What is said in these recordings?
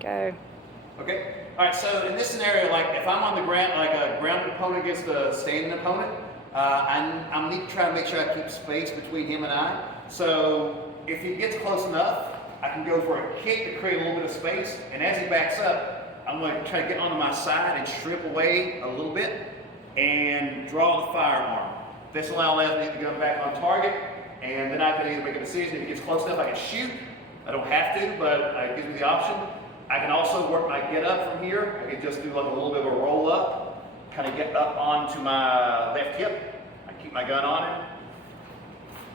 Go. Okay. All right. So in this scenario, like if I'm on the ground, like a grounded opponent against a standing opponent, I'm need to try to make sure I keep space between him and I. So if he gets close enough, I can go for a kick to create a little bit of space. And as he backs up, I'm going to try to get onto my side and strip away a little bit and draw the firearm. This allows me to go back on target, and then I can either make a decision. If he gets close enough, I can shoot. I don't have to, but it gives me the option. I can also work my get up from here. I can just do like a little bit of a roll up, kind of get up onto my left hip. I keep my gun on it.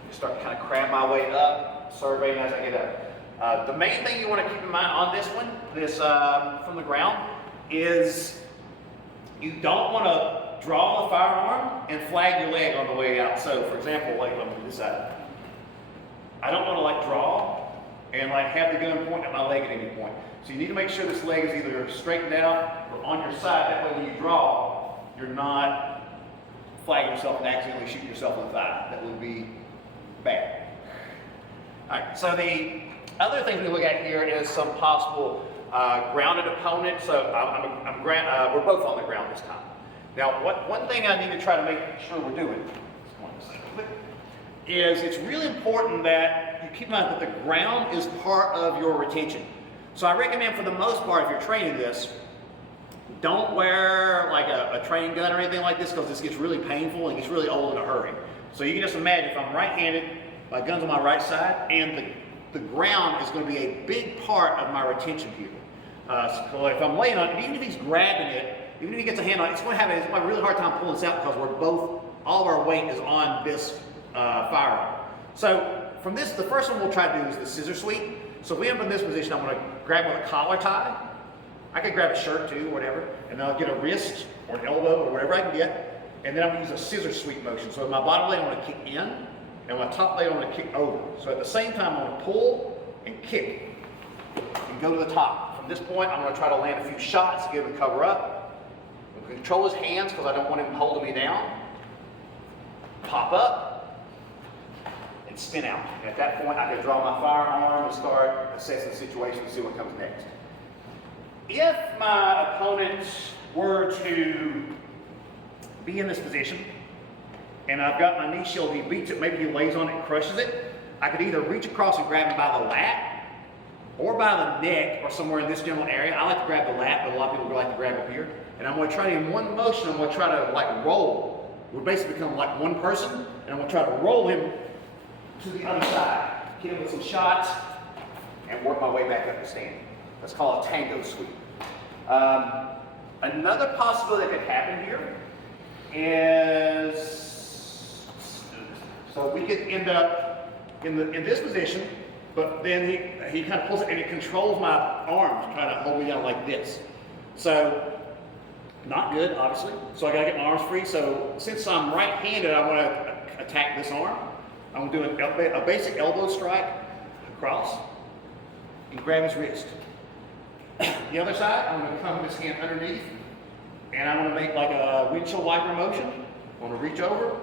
Just start to kind of crab my way up, surveying as I get up. The main thing you want to keep in mind on this one, from the ground, is you don't want to draw the firearm and flag your leg on the way out. So, for example, like on this side, I don't want to like draw and like have the gun point at my leg at any point. So you need to make sure this leg is either straightened out or on your side. That way when you draw, you're not flagging yourself and accidentally shooting yourself in the thigh. That would be bad. All right, so the other thing we look at here is some possible grounded opponent. So we're both on the ground this time. Now, one thing I need to try to make sure we're doing is it's really important that you keep in mind that the ground is part of your retention. So I recommend for the most part, if you're training this, don't wear like a training gun or anything like this because this gets really painful and gets really old in a hurry. So you can just imagine if I'm right-handed, my gun's on my right side, and the ground is going to be a big part of my retention here. So if I'm laying on it, even if he's grabbing it, even if he gets a hand on it, it's going to have a really hard time pulling this out because all of our weight is on this firearm. So from this, the first one we'll try to do is the scissor sweep. So if we end up in this position, I'm going to grab with a collar tie. I could grab a shirt too, whatever, and then I'll get a wrist or an elbow or whatever I can get, and then I'm going to use a scissor sweep motion. So with my bottom leg, I want to kick in, and my top leg, I want to kick over. So at the same time, I want to pull and kick and go to the top. From this point, I'm going to try to land a few shots to give him cover up. I'm going to control his hands because I don't want him holding me down. Pop up. Spin out. And at that point, I can draw my firearm and start assessing the situation and see what comes next. If my opponent were to be in this position, and I've got my knee shield, he beats it, maybe he lays on it and crushes it, I could either reach across and grab him by the lat, or by the neck, or somewhere in this general area. I like to grab the lat, but a lot of people like to grab up here. And I'm going to try to, in one motion, I'm going to try to like roll. We'll basically become like one person, and I'm going to try to roll him to the other side, hit him with some shots, and work my way back up to standing. That's called a tango sweep. Another possibility that could happen here is, so we could end up in this position, but then he kind of pulls it and it controls my arms, trying to hold me down like this. So, not good, obviously. So I gotta get my arms free. So since I'm right-handed, I want to attack this arm. I'm going to do a basic elbow strike across and grab his wrist. The other side, I'm going to come with his hand underneath, and I'm going to make like a windshield wiper motion. I'm going to reach over,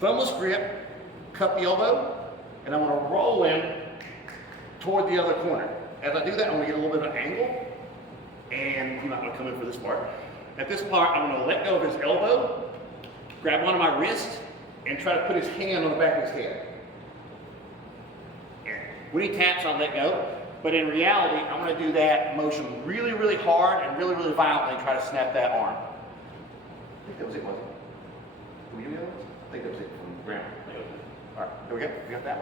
thumbless grip, cut the elbow, and I'm going to roll him toward the other corner. As I do that, I'm going to get a little bit of an angle, and you might want to come in for this part. At this part, I'm going to let go of his elbow, grab onto my wrist, and try to put his hand on the back of his head. When he taps, I'll let go. But in reality, I'm going to do that motion really, really hard and really, really violently and try to snap that arm. I think that was it, wasn't it? Did we do the other ones? I think that was it from the ground. All right, there we go. We got that one.